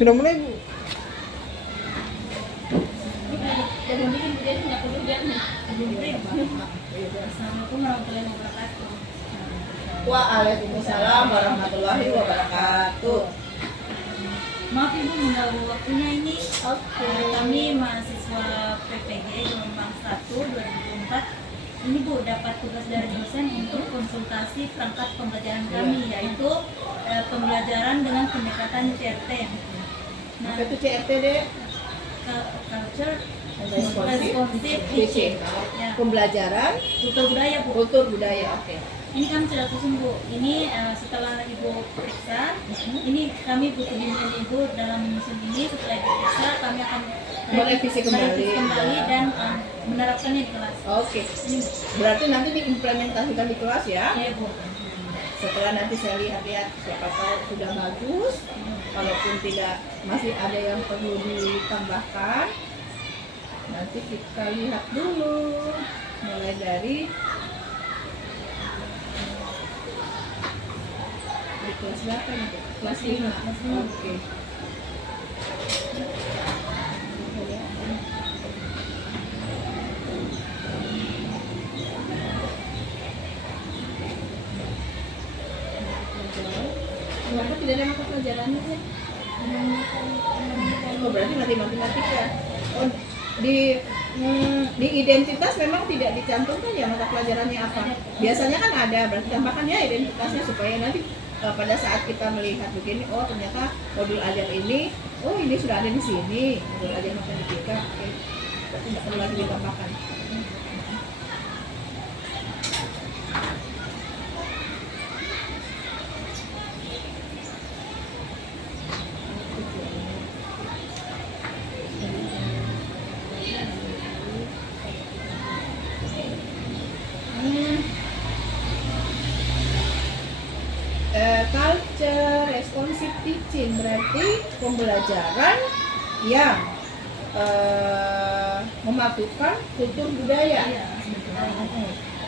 Sudah mulai Bu? Assalamualaikum warahmatullahi wabarakatuh. Waalaikumsalam warahmatullahi wabarakatuh. Maaf Ibu mengganggu waktunya ini. Oke. Kami mahasiswa PPG gelombang 1 2004. Ini Bu dapat tugas dari dosen untuk konsultasi perangkat pembelajaran kami, yaitu pembelajaran dengan pendekatan CRT. Nah, Apa itu CRT deh? culture Responsif teaching. Ya. Pembelajaran Kultur budaya Bu. kultur budaya. Oke. Ini kami sudah susun Bu. Ini setelah Ibu periksa, ini kami butuh bimbingan Ibu dalam musim ini. Setelah Ibu periksa, kami akan Merevisi kembali. dan menerapkannya di kelas. Oke. Berarti nanti diimplementasikan di kelas ya. Iya Bu. Setelah nanti saya lihat-lihat siapa tahu sudah bagus. Kalaupun tidak masih ada yang perlu ditambahkan, nanti kita lihat dulu. Mulai dari di kelas berapa nih? Kelas 5. Oke. Kenapa tidak ada mata pelajarannya ya? Oh berarti matematika. Oh di identitas memang tidak dicantumkan ya mata pelajarannya apa? Biasanya kan ada, berarti tambahkan ya identitasnya supaya nanti pada saat kita melihat begini, oh ternyata modul ajar ini, oh ini sudah ada di sini modul ajar matematika. Oke. Berarti tidak perlu lagi ditambahkan. Culture responsive teaching berarti pembelajaran yang mematukan kultur budaya.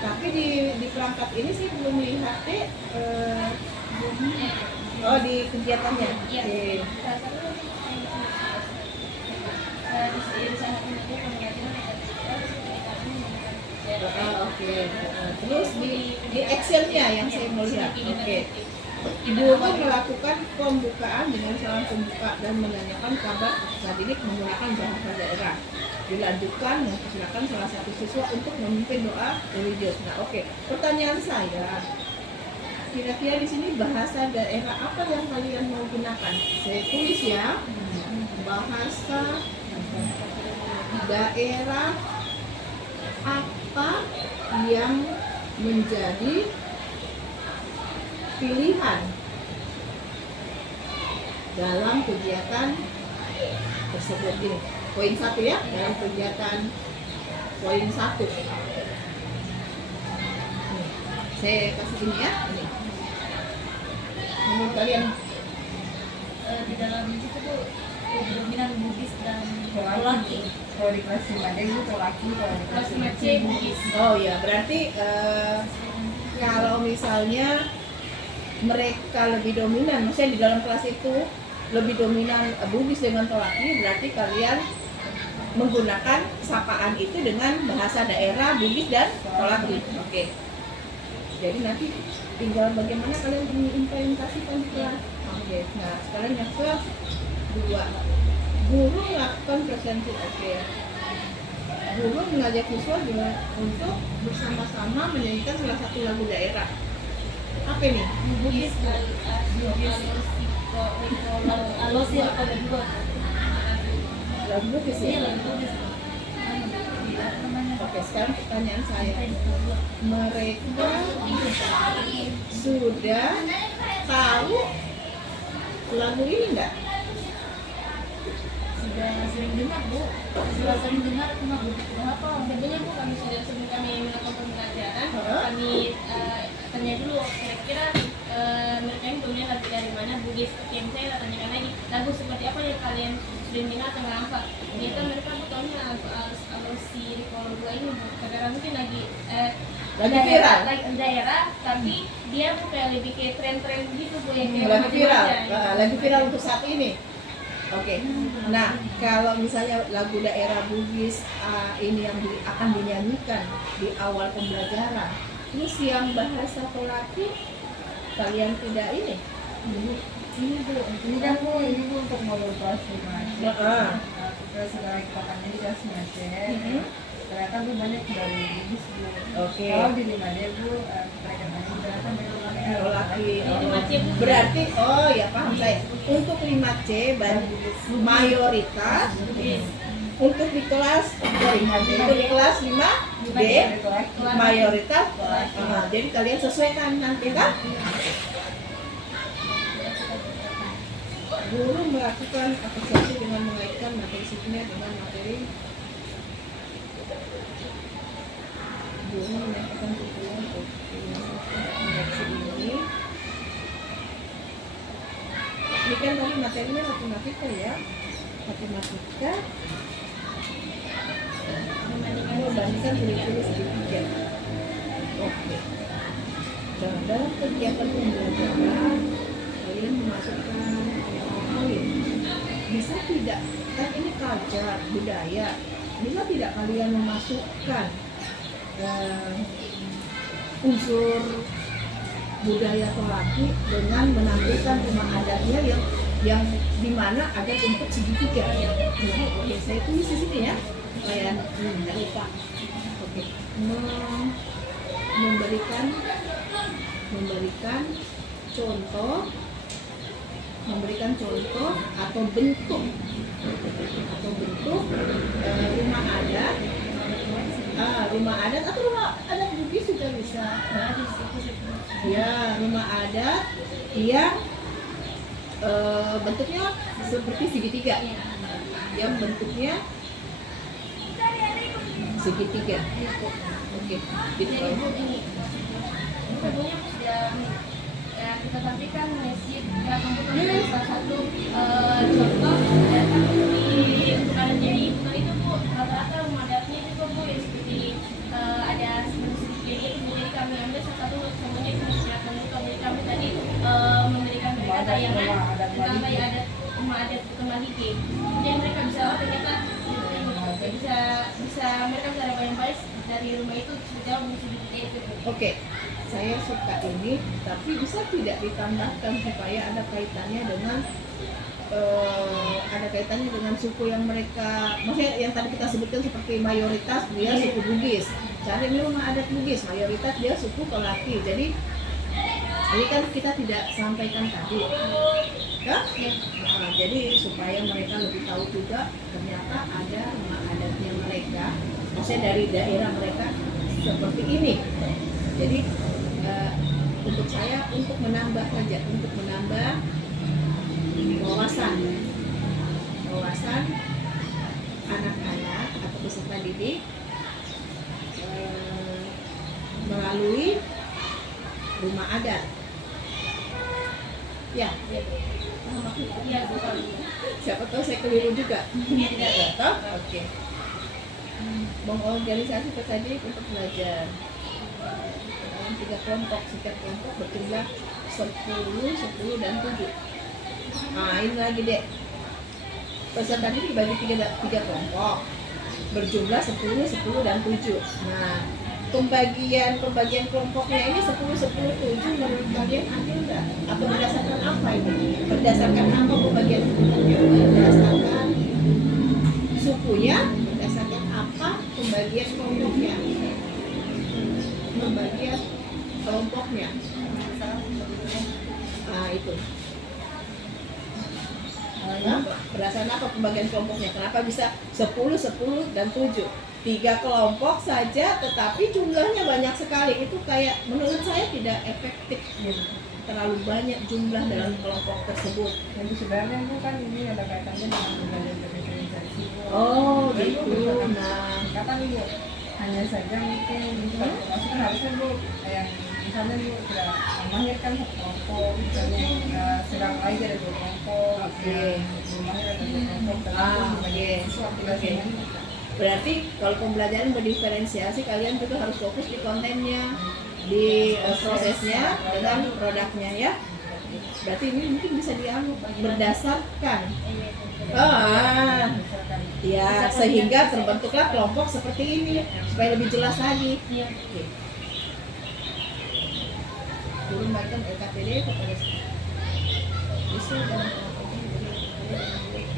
Tapi di perangkat ini sih belum lihat deh. Oh di kegiatannya. Iya. Oke. Oke. Terus di actionnya yang saya mau lihat. Oke. Ibu tuh melakukan pembukaan dengan salam pembuka dan menanyakan kabar peserta didik menggunakan bahasa daerah. Dilanjutkan mempersilakan salah satu siswa untuk memimpin doa religius. Nah, oke. Pertanyaan saya, kira-kira di sini bahasa daerah apa yang kalian mau gunakan? Saya tulis ya. Bahasa daerah apa yang menjadi pilihan dalam kegiatan tersebut ini. Poin 1 ya, dalam kegiatan poin 1. Saya kasih ini ya. Ini. Menurut kalian Di dalam situ Bu, dominan Bugis dan Polaki. Kalau di kelas 5 ada itu Polaki, kalau di kelas 5 C Bugis. oh ya, berarti kalau misalnya mereka lebih dominan, maksudnya di dalam kelas itu lebih dominan Bugis dengan Tolaki, berarti kalian menggunakan sapaan itu dengan bahasa daerah Bugis dan Tolaki. Oke. Jadi nanti tinggal bagaimana kalian mengimplementasikan di kelas. Oke. Nah, sekarang yang ke-2. Guru melakukan presensi. Oke. Guru mengajak siswa juga untuk bersama-sama menyanyikan salah satu lagu daerah. Apa ini? Bugis Alosi atau kedua. Lagu Bugis Iya, ya? lagu Bugis. Oke, sekarang pertanyaan saya. Mereka sudah tahu lagu ini enggak? Sudah sering dengar Bu. Sudah sering dengar cuma berapa? Sebenarnya Bu, kami sudah sebelum kami melakukan pembelajaran, kami tanya dulu kira-kira mereka yang punya lagu dari mana. Bugis seperti yang saya tanyakan lagi, lagu seperti apa yang kalian sering dengar tentang apa. Ternyata mereka tahunya lagu Alosi Rikolo 2 ini Bu, karena mungkin lagi viral. daerah, tapi dia Bu kayak lebih kayak tren-tren gitu Bu, yang kayak Lagi viral. remaja. Lagi viral untuk saat ini. Oke. Nah, kalau misalnya lagu daerah Bugis ini yang akan dinyanyikan di awal pembelajaran, terus yang bahasa Tolaki kalian tidak ini? Ini kan Bu, ini Bu untuk modul kelas 5 C. Heeh. Kita sekarang kita tanya di kelas 5 C. Ternyata Bu banyak dari Bugis Bu. Oke. Kalau di 5D Bu, mereka nanya ternyata mereka Tolaki. Lima C, Bu. Berarti, oh ya paham saya. Untuk 5C mayoritas, untuk di kelas untuk di kelas 5D mayoritas. Jadi kalian sesuaikan nanti kan? Guru melakukan apresiasi dengan mengaitkan materi sipnya dengan materi. Guru menyampaikan tujuan koreksi ini. Ini kan tadi materinya matematika ya, matematika. Membandingkan kurikulum segitiga. Oke. Dalam kegiatan pembelajaran kalian memasukkan poin. Bisa tidak? Kan ini culture, budaya. Bisa tidak kalian memasukkan unsur budaya Tolaki dengan menampilkan rumah adatnya yang dimana ada bentuk segitiga. Jadi, oke, saya tulis di sini ya. Kalian jangan lupa. Oke. Memberikan contoh atau bentuk rumah adat atau rumah adat Bugis juga bisa. Ya, rumah adat yang bentuknya seperti segitiga. Yang bentuknya segitiga. Oke. Gitu. Jadi Bu ini, sebenarnya sudah ya, kita tampilkan masjid ya komputer salah satu contoh datang di untuk adat jadi bukan itu Bu, rata-rata rumah adatnya juga Bu yang seperti ada jadi kemudian kami ambil salah satu semuanya itu menginspirasi untuk jadi kami tadi memberikan mereka tayangan tentang kayak adat rumah adat Kemaliki, jadi mereka bisa ternyata bisa mereka bisa dapat yang baik dari rumah itu jauh seperti itu. Oke, saya suka ini, tapi bisa tidak ditambahkan supaya ada kaitannya dengan suku yang mereka, maksudnya yang tadi kita sebutkan seperti mayoritas dia suku Bugis. Cari ini rumah adat Bugis, mayoritas dia suku Tolaki. Jadi ini kan kita tidak sampaikan tadi, ya? Nah, jadi supaya mereka lebih tahu juga ternyata ada rumah adatnya mereka, maksudnya dari daerah mereka seperti ini. Jadi untuk saya untuk menambah wawasan anak-anak atau peserta didik melalui rumah adat. Ya. Iya, betul. Siapa tahu saya keliru juga. Toh? Oke. Mengorganisasi peserta didik untuk belajar dalam 3 kelompok. Setiap kelompok berjumlah 10, 10 dan 7. Nah, ini lagi dek. Peserta didik dibagi 3 kelompok. Berjumlah 10, 10 dan 7. Nah, pembagian kelompoknya ini 10, 10, 7 menurut kalian adil nggak? Atau berdasarkan apa ini? Berdasarkan apa pembagian kelompoknya? Berdasarkan sukunya? Berdasarkan apa pembagian kelompoknya? Pembagian kelompoknya. Nah, itu. Nah, berdasarkan apa pembagian kelompoknya? Kenapa bisa 10, 10 dan 7? 3 kelompok saja tetapi jumlahnya banyak sekali. Itu kayak menurut saya tidak efektif. Terlalu banyak jumlah dalam kelompok tersebut. Jadi sebenarnya Bu kan ini ada kaitannya dengan belajar berdifferensiasi. Oh, Dan Bu, gitu. misalkan Nah, kata Bu, hanya saja mungkin maksudnya harusnya Bu yang misalnya Bu sudah melahirkan 1 kelompok, misalnya sedang lagi ada 2 kelompok, Oke. belum lahir ada 2 kelompok, dan itu Oke. sesuatu Oke. Berarti kalau pembelajaran berdiferensiasi kalian juga harus fokus di kontennya, di prosesnya dengan produknya ya. Berarti ini mungkin bisa dianggap berdasarkan Misalkan ya, sehingga terbentuklah kelompok seperti ini supaya lebih jelas lagi. Iya. Oke. Guru memberikan LKPD kepada siswa dalam kelompok ini dari LKPD dengan murid.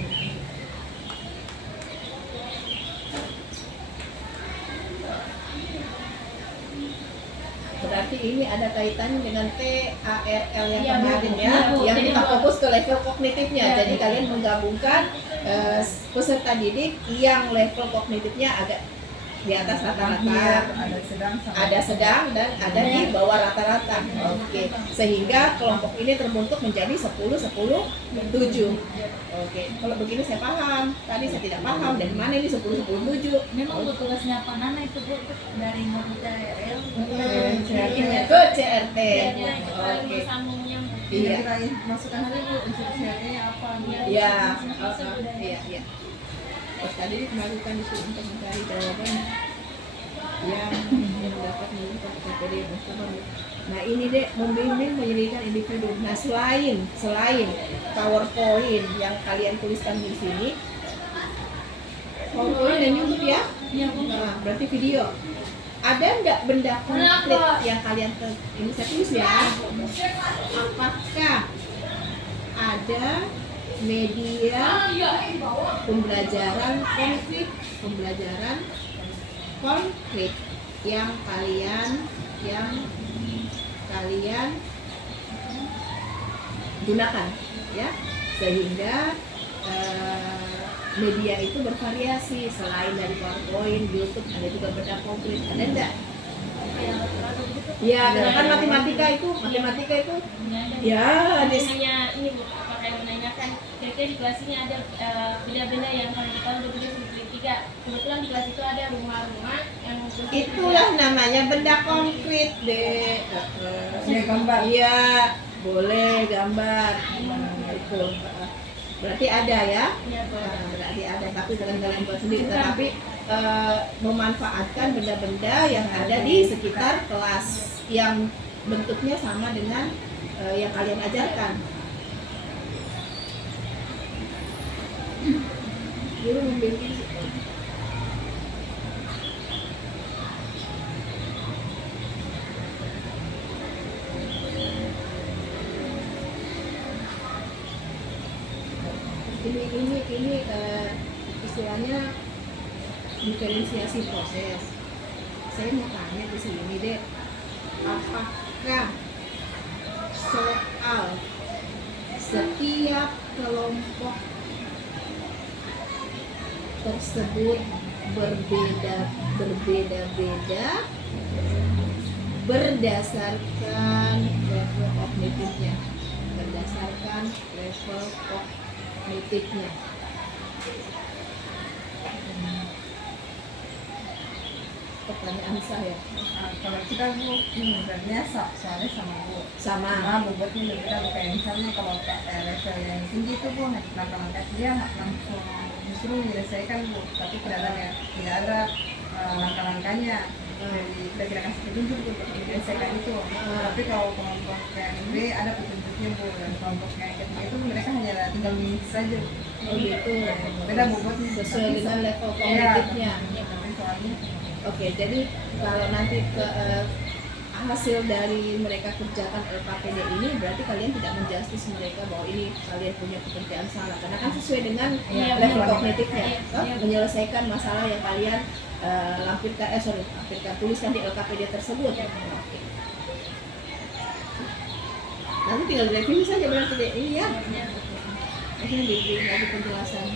Berarti ini ada kaitannya dengan TARL yang Iya, kemarin Bu. ya, Iya, Bu. yang Jadi kita Bu. fokus ke level kognitifnya. Iya, Jadi Bu. kalian menggabungkan peserta didik yang level kognitifnya agak di atas rata-rata, ada sedang sama ada sedang dan ada di bawah rata-rata. Oke, sehingga kelompok ini terbentuk menjadi 10 10 7. Oke, kalau begini saya paham. Tadi saya tidak paham dari mana ini 10 10 7. Memang Bu tugasnya Pak Nana itu Bu dari modul TRL Ke CRT. Iya, itu paling Oke. bersambungnya. Bu. Iya. Kita masukkan aja Bu unsur CRT-nya apa gitu. Iya, iya. Terus tadi melakukan disuruh untuk mencari jawaban yang dapat menunjukkan KPD bersama. Nah ini deh membimbing penyelidikan individu. Nah selain PowerPoint yang kalian tuliskan di sini, PowerPoint dan YouTube ya. Iya Bu. Nah, berarti video. Ada nggak benda konkret yang kalian ini saya tulis ya? Apakah ada media pembelajaran konkret yang kalian gunakan ya, sehingga media itu bervariasi. Selain dari PowerPoint, YouTube, ada juga benda konkret. Ada enggak? Ya, kan matematika itu ya Ini hanya ini Bu, pakai menanyakan kira-kira di kelas ini ada benda-benda yang kalau kita berbeda seperti tiga. Kebetulan di kelas itu ada rumah-rumah yang itulah namanya benda konkret deh. Iya, gambar. Iya, boleh gambar. Itu berarti ada ya. Iya, Bu. Berarti ada, tapi dengan kalian buat sendiri. Tetapi memanfaatkan benda-benda yang ada di sekitar kelas yang bentuknya sama dengan yang kalian ajarkan. Guru membimbing ini istilahnya diferensiasi proses. Saya mau tanya di sini deh, apakah soal setiap kelompok tersebut berbeda-beda berdasarkan level kognitifnya, Pertanyaan saya Kalau kita Bu, sebenarnya soalnya sama Bu. sama. Cuma bobotnya berbeda Bu. Kayak misalnya kalau level yang tinggi itu Bu, langkah-langkah dia langsung justru menyelesaikan Bu. Tapi kedatangan tidak ada langkah-langkahnya. Jadi kita tidak kasih petunjuk Bu untuk menyelesaikan itu. Tapi kalau kelompok yang B ada petunjuknya Bu. Dan kelompok yang ketiga itu mereka hanya tinggal mengisi saja. Oh gitu. Beda bobotnya Sesuai tapi dengan level Iya, kognitifnya. tapi soalnya Oke, jadi kalau nanti hasil dari mereka kerjakan LKPD ini berarti kalian tidak menjustis mereka bahwa ini kalian punya pekerjaan salah, karena kan sesuai dengan Iya, level benar. kognitifnya. Iya, Toh, iya. menyelesaikan masalah yang kalian tuliskan di LKPD tersebut. Oke. Nanti tinggal direvisi saja berarti deh. Ini ya. Maksudnya di lagi penjelasan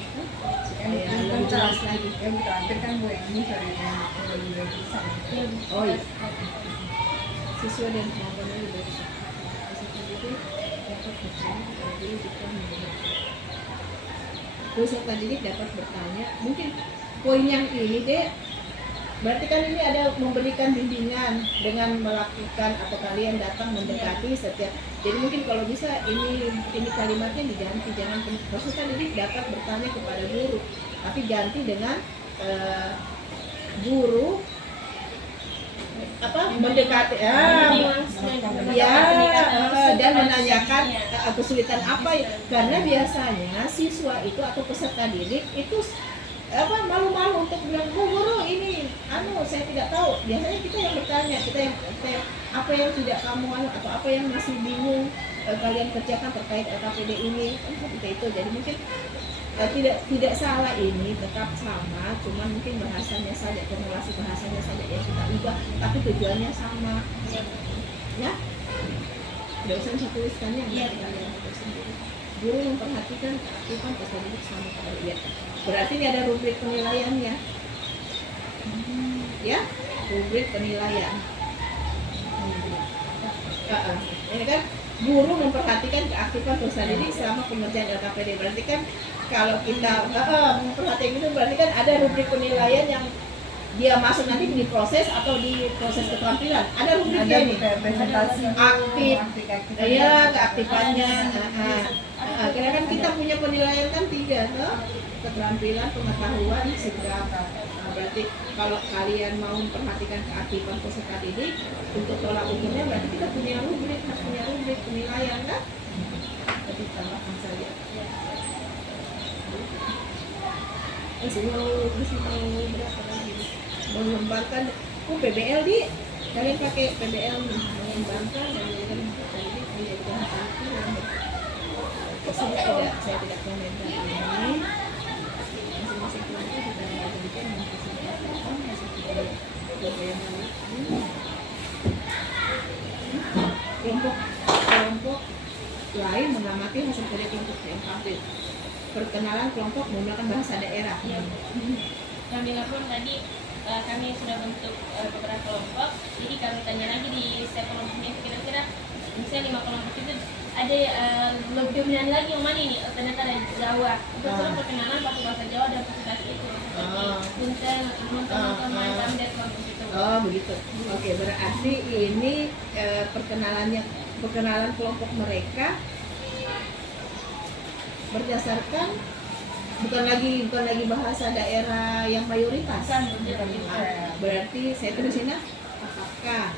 supaya lebih jelas lagi. yang terakhir kan Bu yang ini dari yang lebih bisa. Iya, Bu. Oh iya. Siswa dan kemampuannya lebih besar. Peserta didik dapat bertanya kepada guru jika mendengar. Peserta didik dapat bertanya. Mungkin poin yang ini deh, berarti kan ini ada memberikan bimbingan dengan melakukan atau kalian datang mendekati setiap. Jadi mungkin kalau bisa ini kalimatnya diganti, jangan peserta didik dapat bertanya kepada guru, tapi ganti dengan guru mendekati Ini langsung yang ya dan menanyakan Iya. kesulitan apa ya, karena biasanya siswa itu atau peserta didik itu malu-malu untuk bilang, "Bu guru ini saya tidak tahu." Biasanya kita yang bertanya, kita yang apa yang tidak kamu atau apa yang masih bingung kalian kerjakan terkait LKPD ini, kan seperti itu. Jadi mungkin tidak salah, ini tetap sama, cuman mungkin bahasanya saja, formulasi bahasanya saja yang kita ubah, tapi tujuannya sama. Ya, dosen saya tuliskannya Iya. kalian sendiri. Guru memperhatikan keaktifan peserta didik sama kali ya. Berarti ini ada rubrik penilaiannya. Ya, rubrik penilaian. Ini kan guru memperhatikan keaktifan peserta didik selama pengerjaan LKPD. Berarti kan kalau kita memperhatikan itu berarti kan ada rubrik penilaian yang dia masuk nanti di proses atau di proses keterampilan. Ada rubriknya Ada ini. kayak presentasi Aktif. aktif-aktif. Iya, keaktifannya. Karena kan kita punya penilaian kan 3, toh? Keterampilan, pengetahuan, sikap. Berarti kalau kalian mau memperhatikan keaktifan peserta didik, untuk tolak ukurnya berarti kita punya rubrik, penilaian kan? Jadi tambahkan saja. Masih mau berapa lagi? Mengembangkan PBL di kalian pakai PBL nih, mengembangkan dan menjadikan menjadi saya tidak komentar ini. Masing-masing kelompok kita jadikan mempresentasikan hasil yang kelompok lain mengamati hasil kerja kelompok yang tampil. Perkenalan kelompok menggunakan bahasa daerah. Yang dilakukan tadi kami sudah bentuk beberapa kelompok. Jadi kami tanya lagi di setiap kelompoknya itu kira-kira misalnya 5 kelompok itu ada lebih dominan lagi yang mana ini? Ternyata ada Jawa. Itu sudah perkenalan pakai bahasa Jawa dan presentasi itu. Punten, teman-teman kami dari kelompok itu. Oh begitu. Oke, berarti ini perkenalan kelompok mereka berdasarkan bukan lagi bahasa daerah yang mayoritas. Berarti saya tulisin apakah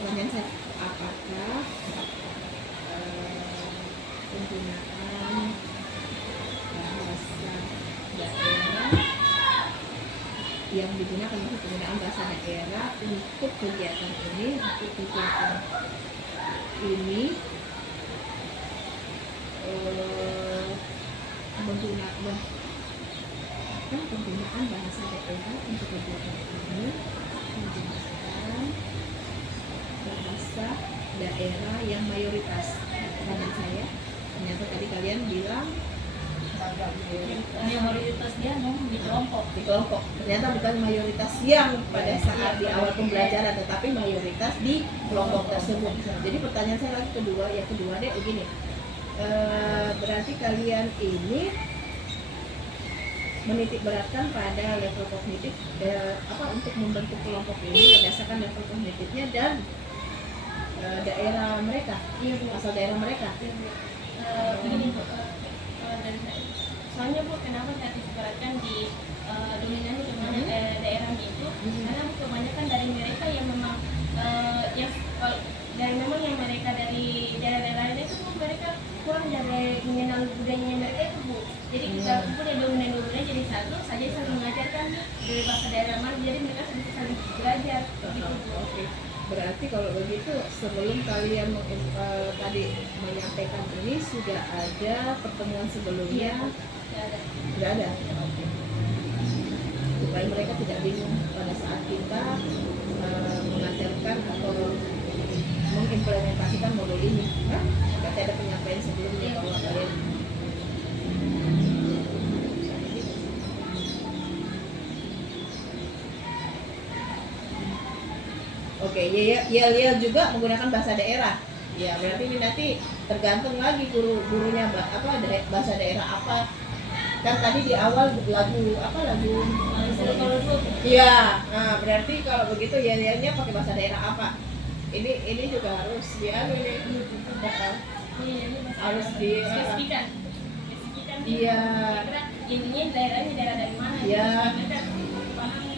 pertanyaan saya apakah penggunaan bahasa daerah yang digunakan untuk penggunaan bahasa daerah untuk kegiatan ini menggunakan penggunaan bahasa daerah untuk kegiatan ini menggunakan bahasa daerah yang mayoritas. Pertanyaan saya, ternyata tadi kalian bilang Yang mayoritas dia di kelompok. di kelompok, ternyata bukan mayoritas yang pada saat di awal pembelajaran, tetapi mayoritas di kelompok tersebut. Jadi pertanyaan saya lagi yang kedua deh begini. Berarti kalian ini menitik beratkan pada level kognitif untuk membentuk kelompok ini berdasarkan level kognitifnya dan daerah mereka, asal daerah mereka. Begini Bu, soalnya Bu, kenapa saya disebutkan di dominannya di mana daerahnya itu? Karena kebanyakan dari mereka yang memang yang mereka dari daerah-daerah lain itu Bu, mereka kurang dari mengenal budayanya mereka itu Bu. Jadi kita punya dominan budaya jadi satu saja saling mengajarkan dari bahasa daerah mana, jadi mereka bisa saling belajar. Gitu Bu. Oke. Berarti kalau begitu sebelum kalian tadi menyampaikan ini sudah ada pertemuan sebelumnya? Sudah ada. Oke. Supaya mereka tidak bingung pada saat kita mengajarkan atau mengimplementasikan modul ini. Berarti ada penyampaian sebelumnya bahwa kalian Oke, yel juga menggunakan bahasa daerah. Ya, berarti ini nanti tergantung lagi gurunya bahasa daerah apa. Kan tadi di awal lagu Iya, nah berarti kalau begitu yelnya pakai bahasa daerah apa? Ini juga harus harus di Spesifikan. Iya. Intinya daerahnya daerah dari mana? Iya. Mereka paham.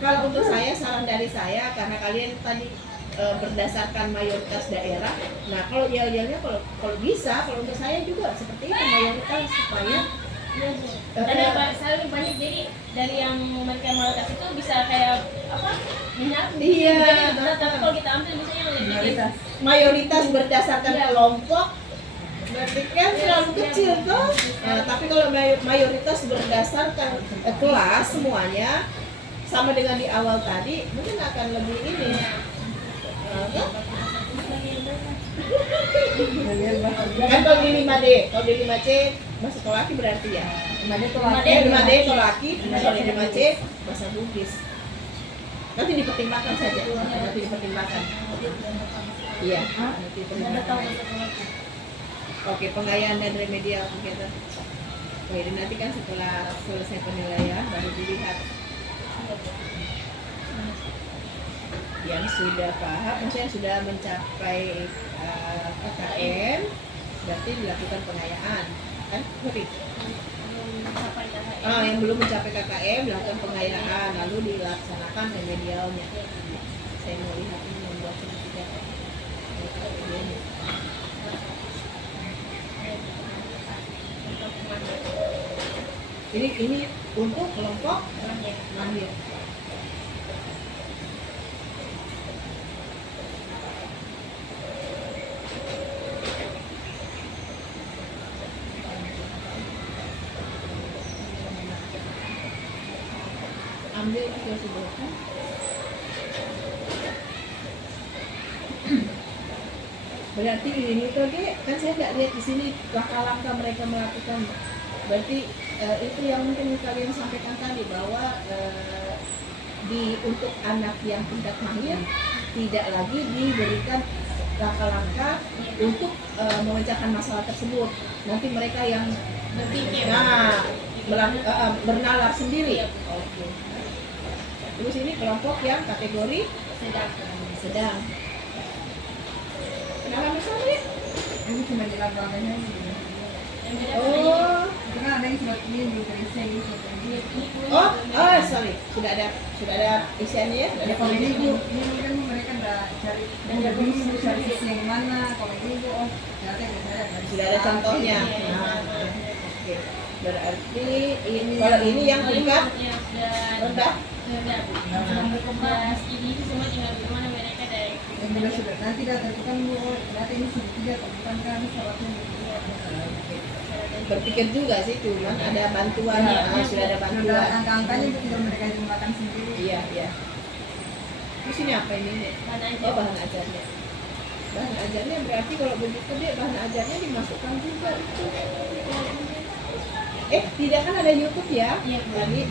Kalau untuk saya, saran dari saya, karena kalian tadi berdasarkan mayoritas daerah. Nah kalau yel-yelnya kalau bisa, kalau untuk saya juga seperti itu mayoritas supaya Iya, Bu. Dan yang paling banyak jadi dari yang mereka mayoritas itu bisa kayak apa? Minat. Iya. Jadi, tapi kalau kita ambil misalnya yang lebih Mayoritas. mayoritas berdasarkan Iya. kelompok berarti kan Iya, terlalu iya, kecil Bu. tuh. Nah, tapi kalau mayoritas berdasarkan kelas semuanya sama dengan di awal tadi mungkin akan lebih ini. Kan? Kan kalau di 5D, kalau di 5C bahasa Tolaki berarti ya. 5D tuh 5D Tolaki, kalau di 5C bahasa Bugis. Nanti dipertimbangkan saja. Nanti dipertimbangkan. Iya. Nanti Ada tahu dipertimbangkan. bahasa Tolaki. Oke, pengayaan dan remedial kegiatan. Oh, ini nanti kan setelah selesai penilaian baru dilihat yang sudah paham, maksudnya yang sudah mencapai KKM, berarti dilakukan pengayaan, kan? Sorry. Yang belum mencapai KKM dilakukan pengayaan, lalu dilaksanakan remedialnya. Saya mau lihat ini membuat sertifikat. Ini untuk kelompok lahir. Ambil hasil sebutan. Berarti ini tuh Dek, kan saya nggak lihat di sini langkah-langkah mereka melakukan. Berarti itu yang mungkin kalian sampaikan tadi bahwa untuk anak yang tingkat mahir tidak lagi diberikan langkah-langkah untuk memecahkan masalah tersebut. Nanti mereka yang berpikir. bernalar sendiri. Oke. Terus ini kelompok yang kategori sedang. Kenapa misalnya? Ini cuma di lapangannya gitu. Oh, Itu kan ada yang sudah ini belum terisi gitu. sorry, sudah ada isiannya ya, sudah Ya ada kalau ini penelitian. bu, ini kan mereka udah cari dulu cari isi yang mana. Kalau ini bu, oh ternyata yang saya ada. Sudah ada contohnya. Iya. Nah, oke. Berarti ini kalau ini yang tingkat rendah. Ini semua tinggal bagaimana mereka dari Yang juga sudah nanti dah tentukan bu, oh ternyata ini sudah tidak tentukan kan syaratnya gitu. Berpikir juga sih, cuman ada bantuan, sudah ada Sudah bantuan. angka-angkanya itu tidak mereka jumlahkan sendiri. Iya, iya. Terus ini apa ini? Dek? Oh, bahan ajarnya. Bahan ajarnya berarti kalau begitu dia bahan ajarnya dimasukkan juga itu. Tidak kan ada YouTube ya? Iya, Bu. Tadi